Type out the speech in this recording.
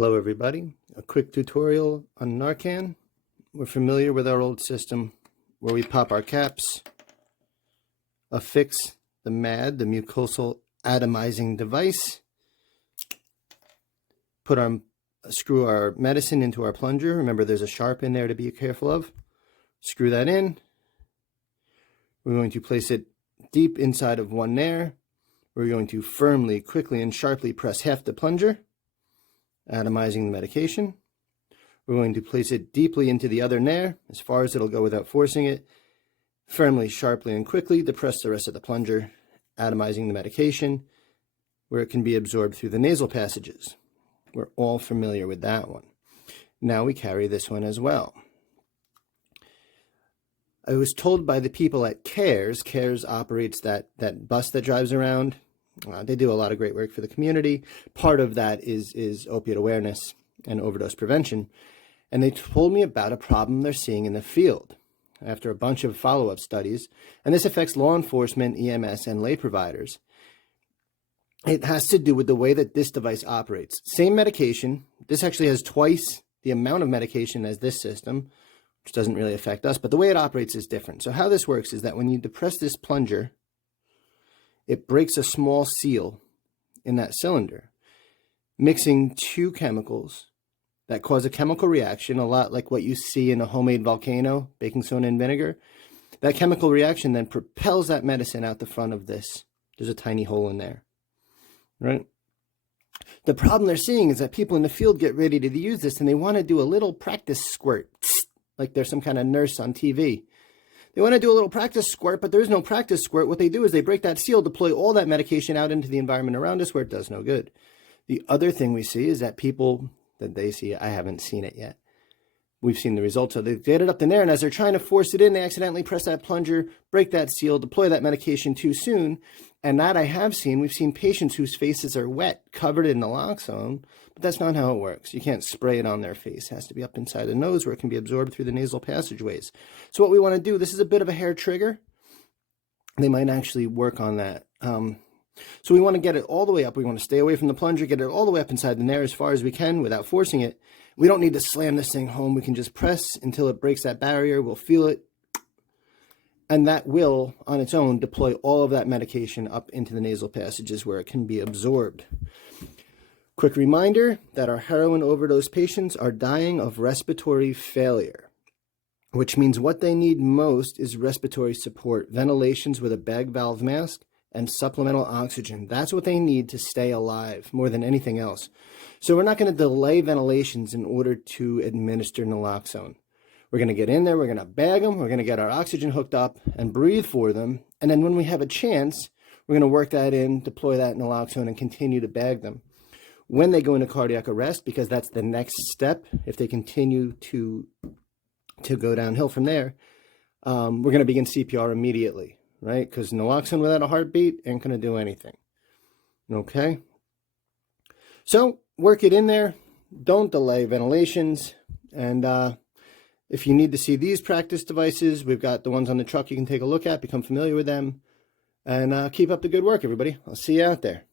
Hello everybody, a quick tutorial on Narcan. We're familiar with our old system where we pop our caps, affix the MAD, the mucosal atomizing device, screw our medicine into our plunger. Remember there's a sharp in there to be careful of. Screw that in. We're going to place it deep inside of one nair. We're going to firmly, quickly, and sharply press half the plunger, atomizing the medication. We're going to place it deeply into the other nair, as far as it'll go without forcing it. Firmly, sharply, and quickly depress the rest of the plunger, atomizing the medication, where it can be absorbed through the nasal passages. We're all familiar with that one. Now we carry this one as well. I was told by the people at CARES operates that bus that drives around. They do a lot of great work for the community. Part of that is opiate awareness and overdose prevention. And they told me about a problem they're seeing in the field after a bunch of follow-up studies. And this affects law enforcement, EMS, and lay providers. It has to do with the way that this device operates. Same medication. This actually has twice the amount of medication as this system, which doesn't really affect us, but the way it operates is different. So how this works is that when you depress this plunger, it breaks a small seal in that cylinder, mixing two chemicals that cause a chemical reaction, a lot like what you see in a homemade volcano, baking soda and vinegar. That chemical reaction then propels that medicine out the front of this. There's a tiny hole in there, right? The problem they're seeing is that people in the field get ready to use this and they want to do a little practice squirt, like there's some kind of nurse on TV. They want to do a little practice squirt, but there is no practice squirt. What they do is they break that seal, deploy all that medication out into the environment around us where it does no good. The other thing we see is that people that they see, I haven't seen it yet. We've seen the results. So they get it up in there, and as they're trying to force it in, they accidentally press that plunger, break that seal, deploy that medication too soon. And that I have seen. We've seen patients whose faces are wet, covered in naloxone, but that's not how it works. You can't spray it on their face. It has to be up inside the nose where it can be absorbed through the nasal passageways. So what we want to do, this is a bit of a hair trigger. They might actually work on that. So we want to get it all the way up. We want to stay away from the plunger, get it all the way up inside the nair as far as we can without forcing it. We don't need to slam this thing home. We can just press until it breaks that barrier. We'll feel it. And that will, on its own, deploy all of that medication up into the nasal passages where it can be absorbed. Quick reminder that our heroin overdose patients are dying of respiratory failure, which means what they need most is respiratory support, ventilations with a bag valve mask, and supplemental oxygen. That's what they need to stay alive more than anything else. So we're not going to delay ventilations in order to administer naloxone. We're going to get in there, we're going to bag them, we're going to get our oxygen hooked up and breathe for them. And then when we have a chance, we're going to work that in, deploy that naloxone, and continue to bag them. When they go into cardiac arrest, because that's the next step, if they continue to go downhill from there, we're going to begin CPR immediately, right? Because naloxone without a heartbeat ain't going to do anything. Okay? So work it in there. Don't delay ventilations. And if you need to see these practice devices, we've got the ones on the truck you can take a look at, become familiar with them, and keep up the good work, everybody. I'll see you out there.